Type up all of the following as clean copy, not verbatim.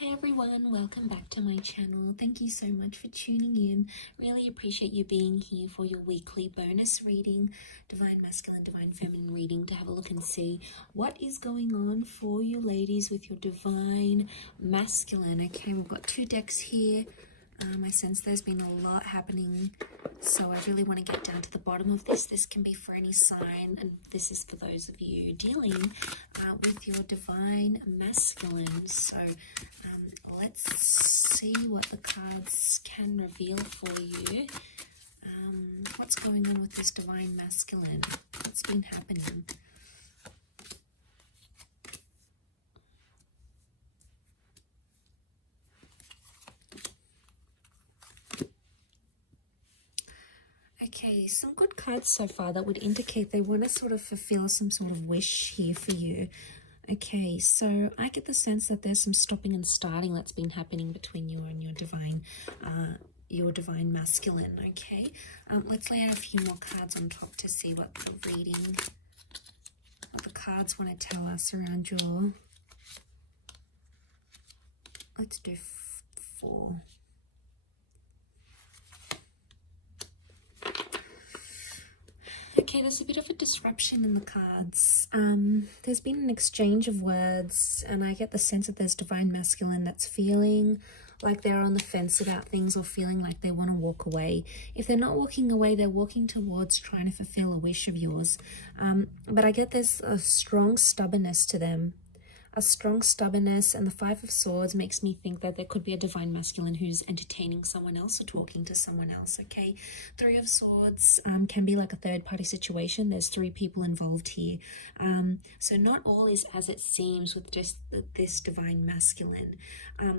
Hi everyone, welcome back to my channel. Thank you so much for tuning in. Really appreciate you being here for your weekly bonus reading, Divine Masculine, Divine Feminine reading, to have a look and see what is going on for you ladies with your Divine Masculine. Okay, we've got two decks here. I sense there's been a lot happening, so I really want to get down to the bottom of this. This can be for any sign, and this is for those of you dealing with your Divine Masculine. So let's see what the cards can reveal for you. What's going on with this Divine Masculine? What's been happening? Okay, some good cards so far that would indicate they want to sort of fulfill some sort of wish here for you. Okay, so I get the sense that there's some stopping and starting that's been happening between you and your Divine Masculine. Okay, let's lay out a few more cards on top to see what the reading, what the cards want to tell us around your. Let's do 4. Okay, there's a bit of a disruption in the cards. There's been an exchange of words, and I get the sense that there's Divine Masculine that's feeling like they're on the fence about things, or feeling like they want to walk away. If they're not walking away, they're walking towards trying to fulfill a wish of yours. But I get there's a strong stubbornness to them. A strong stubbornness, and the 5 of Swords makes me think that there could be a Divine Masculine who's entertaining someone else or talking to someone else. Okay, 3 of Swords can be like a third-party situation. There's 3 people involved here, so not all is as it seems with just this Divine Masculine.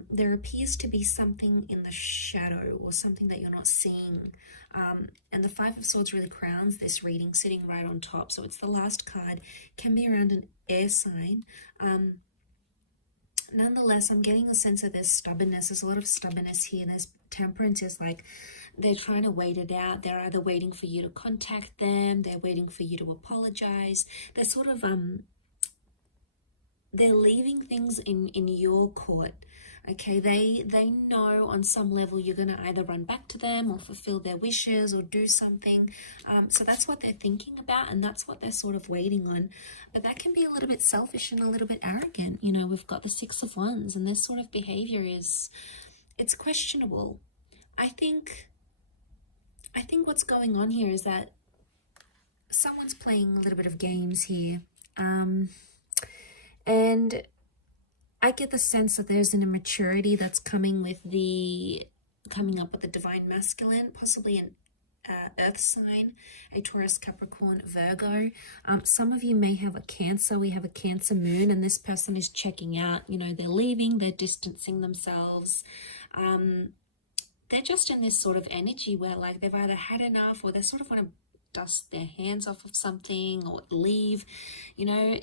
There appears to be something in the shadow, or something that you're not seeing. And the 5 of Swords really crowns this reading, sitting right on top. So it's the last card, can be around an air sign. Nonetheless, I'm getting a sense that there's stubbornness. There's a lot of stubbornness here. There's Temperance is like they're trying to wait it out. They're either waiting for you to contact them, they're waiting for you to apologize. They're sort of they're leaving things in your court. Okay, they know on some level you're going to either run back to them or fulfill their wishes or do something. So that's what they're thinking about, and that's what they're sort of waiting on. But that can be a little bit selfish and a little bit arrogant. You know, we've got the 6 of Wands, and this sort of behavior it's questionable. I think what's going on here is that someone's playing a little bit of games here. And I get the sense that there's an immaturity that's coming up with the Divine Masculine, possibly an earth sign, a Taurus, Capricorn, Virgo. Some of you may have a Cancer. We have a Cancer moon, and this person is checking out. You know, they're leaving, they're distancing themselves. They're just in this sort of energy where like they've either had enough, or they sort of want to dust their hands off of something or leave. You know,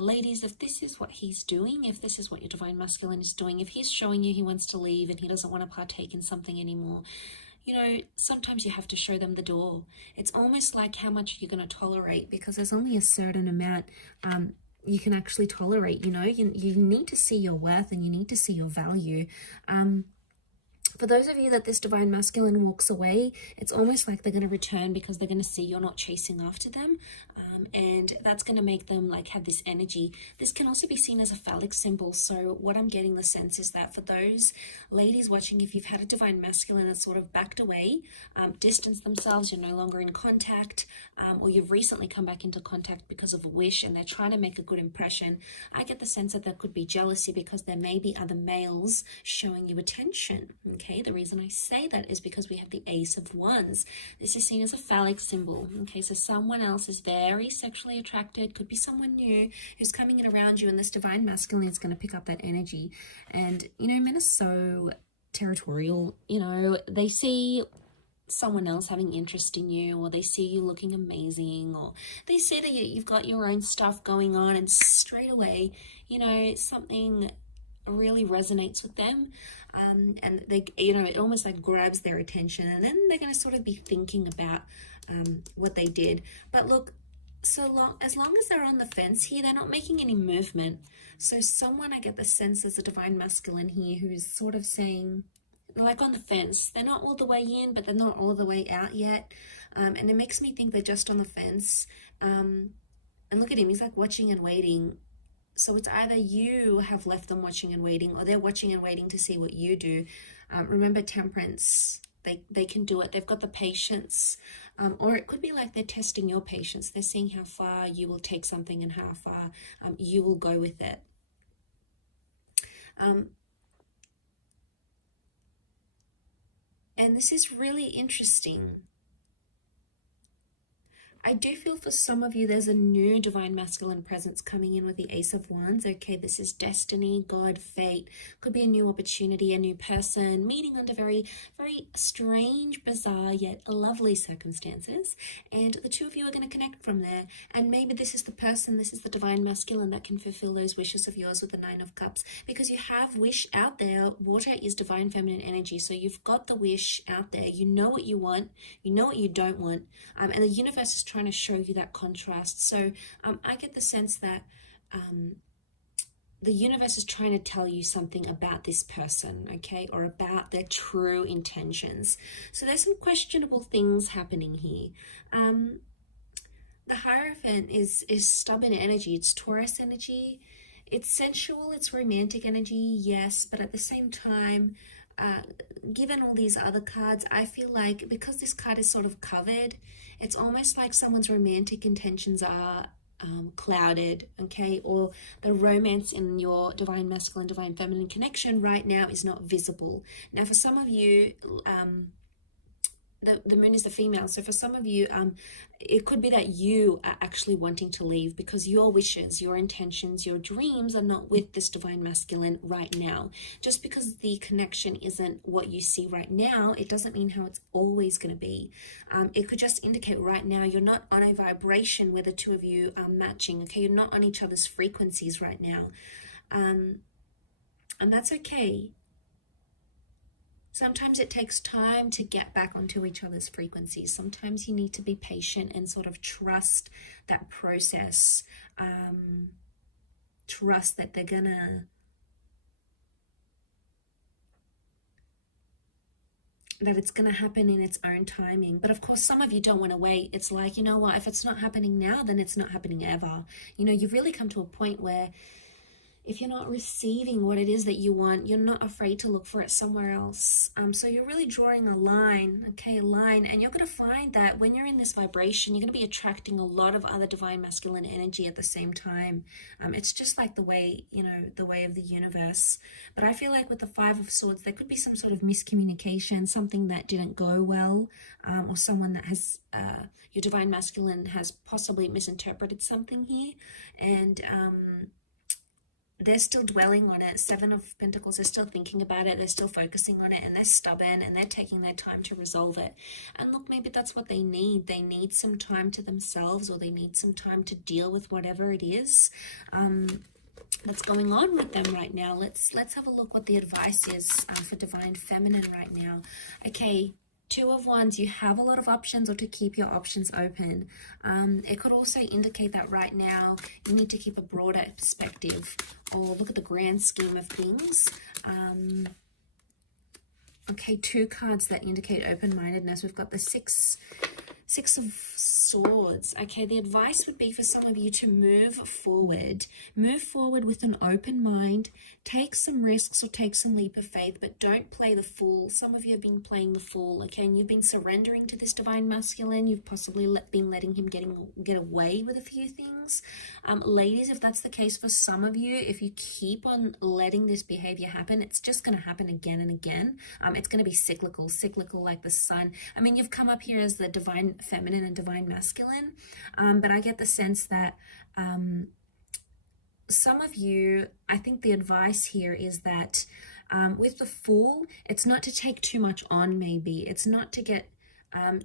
ladies, if this is what he's doing, if this is what your Divine Masculine is doing, if he's showing you he wants to leave and he doesn't want to partake in something anymore, you know, sometimes you have to show them the door. It's almost like how much you're going to tolerate, because there's only a certain amount you can actually tolerate. You know, you need to see your worth, and you need to see your value. For those of you that this Divine Masculine walks away, it's almost like they're going to return because they're going to see you're not chasing after them. And that's going to make them like have this energy. This can also be seen as a phallic symbol. So what I'm getting the sense is that for those ladies watching, if you've had a Divine Masculine that's sort of backed away, distanced themselves, you're no longer in contact, or you've recently come back into contact because of a wish and they're trying to make a good impression, I get the sense that there could be jealousy because there may be other males showing you attention. Okay, the reason I say that is because we have the Ace of Wands. This is seen as a phallic symbol. Okay, so someone else is very sexually attracted, could be someone new who's coming in around you, and this Divine Masculine is going to pick up that energy. And, you know, men are so territorial. You know, they see someone else having interest in you, or they see you looking amazing, or they see that you've got your own stuff going on, and straight away, you know, something really resonates with them, and they, you know, it almost like grabs their attention, and then they're going to sort of be thinking about what they did. But look, as long as they're on the fence here, they're not making any movement. So someone, I get the sense, there's a divine masculine here who's sort of saying, like on the fence, they're not all the way in, but they're not all the way out yet. And it makes me think they're just on the fence. And look at him, he's like watching and waiting. So it's either you have left them watching and waiting, or they're watching and waiting to see what you do. Remember Temperance, they can do it. They've got the patience. Or it could be like they're testing your patience. They're seeing how far you will take something and how far you will go with it. And this is really interesting. I do feel for some of you, there's a new divine masculine presence coming in with the Ace of Wands. Okay, this is destiny, God, fate. Could be a new opportunity, a new person, meeting under very, very strange, bizarre, yet lovely circumstances. And the two of you are going to connect from there. And maybe this is the person, this is the divine masculine that can fulfill those wishes of yours with the Nine of Cups. Because you have wish out there. Water is divine feminine energy. So you've got the wish out there. You know what you want. You know what you don't want. And the universe is trying to show you that contrast. So I get the sense that the universe is trying to tell you something about this person, okay, or about their true intentions. So there's some questionable things happening here. The Hierophant is stubborn energy. It's Taurus energy. It's sensual. It's romantic energy, yes, but at the same time, given all these other cards, I feel like because this card is sort of covered, it's almost like someone's romantic intentions are clouded, okay, or the romance in your divine masculine, divine feminine connection right now is not visible. Now, for some of you, the moon is the female, so for some of you, it could be that you are actually wanting to leave because your wishes, your intentions, your dreams are not with this divine masculine right now. Just because the connection isn't what you see right now, it doesn't mean how it's always going to be. It could just indicate right now you're not on a vibration where the two of you are matching, okay? You're not on each other's frequencies right now. And that's okay. Sometimes it takes time to get back onto each other's frequencies. Sometimes you need to be patient and sort of trust that process. Trust that they're gonna, that it's gonna happen in its own timing. But of course, some of you don't want to wait. It's like, you know what, if it's not happening now, then it's not happening ever. You know, you've really come to a point where if you're not receiving what it is that you want, you're not afraid to look for it somewhere else. So you're really drawing a line, okay, a line. And you're going to find that when you're in this vibration, you're going to be attracting a lot of other divine masculine energy at the same time. It's just like the way, you know, the way of the universe. But I feel like with the Five of Swords, there could be some sort of miscommunication, something that didn't go well, or someone that has, your divine masculine has possibly misinterpreted something here. And, they're still dwelling on it. Seven of Pentacles, they're still thinking about it. They're still focusing on it, and they're stubborn, and they're taking their time to resolve it. And look, maybe that's what they need. They need some time to themselves, or they need some time to deal with whatever it is that's going on with them right now. Let's have a look what the advice is for divine feminine right now. Okay. Two of Wands, you have a lot of options, or to keep your options open. It could also indicate that right now you need to keep a broader perspective, or look at the grand scheme of things. Okay, two cards that indicate open-mindedness. We've got the Six of Swords. Okay, the advice would be for some of you to move forward. Move forward with an open mind. Take some risks or take some leap of faith, but don't play the fool. Some of you have been playing the fool, okay, and you've been surrendering to this divine masculine. You've possibly been letting him get away with a few things. Ladies, if that's the case for some of you, if you keep on letting this behavior happen, it's just going to happen again and again. It's going to be cyclical like the sun. I mean, you've come up here as the divine feminine and divine masculine, but I get the sense that some of you, I think the advice here is that with the Fool, it's not to take too much on, maybe. It's not to get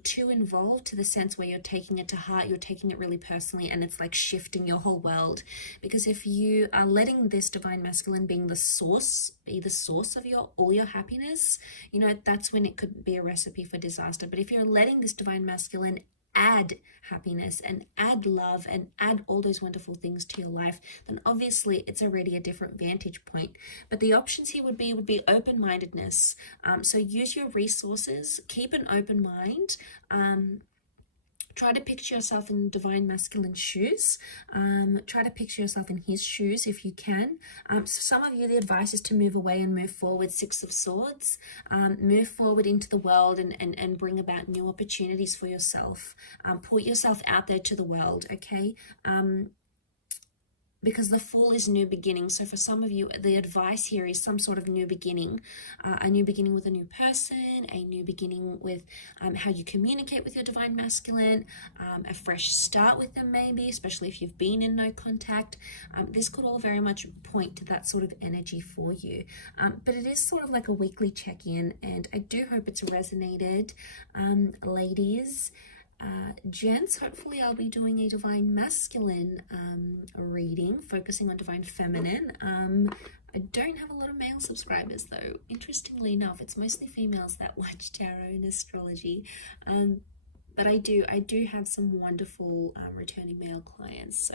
too involved, to the sense where you're taking it to heart, you're taking it really personally, and it's like shifting your whole world. Because if you are letting this divine masculine being the source, be the source of all your happiness, you know, that's when it could be a recipe for disaster. But if you're letting this divine masculine add happiness and add love and add all those wonderful things to your life, then obviously it's already a different vantage point. But the options here would be open-mindedness. So use your resources, keep an open mind. Try to picture yourself in divine masculine shoes. Try to picture yourself in his shoes if you can. So some of you, the advice is to move away and move forward. Six of Swords. Move forward into the world and bring about new opportunities for yourself. Put yourself out there to the world, okay? Because the Fool is new beginning. So for some of you, the advice here is some sort of new beginning, a new beginning with a new person, a new beginning with how you communicate with your divine masculine, a fresh start with them maybe, especially if you've been in no contact. This could all very much point to that sort of energy for you. But it is sort of like a weekly check-in, and I do hope it's resonated, ladies. Gents, hopefully I'll be doing a divine masculine reading, focusing on divine feminine. I don't have a lot of male subscribers though. Interestingly enough, it's mostly females that watch tarot and astrology. But I do have some wonderful returning male clients. So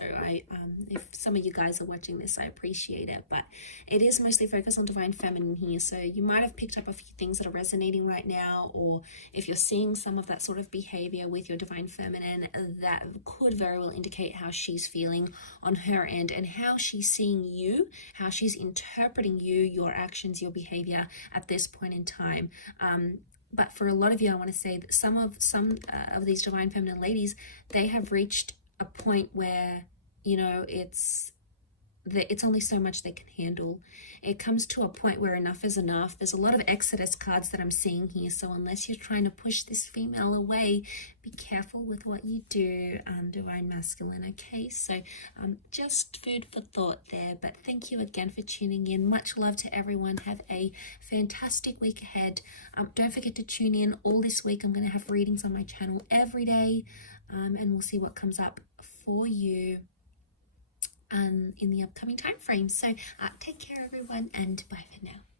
if some of you guys are watching this, I appreciate it. But it is mostly focused on divine feminine here. So you might have picked up a few things that are resonating right now, or if you're seeing some of that sort of behavior with your divine feminine, that could very well indicate how she's feeling on her end and how she's seeing you, how she's interpreting you, your actions, your behavior at this point in time. But for a lot of you, I want to say that some of these divine feminine ladies, they have reached a point where, you know, it's only so much they can handle. It comes to a point where enough is enough. There's a lot of Exodus cards that I'm seeing here. So unless you're trying to push this female away, be careful with what you do, divine masculine, okay? So just food for thought there. But thank you again for tuning in. Much love to everyone. Have a fantastic week ahead. Don't forget to tune in all this week. I'm going to have readings on my channel every day, and we'll see what comes up for you in the upcoming time frame. So take care everyone, and bye for now.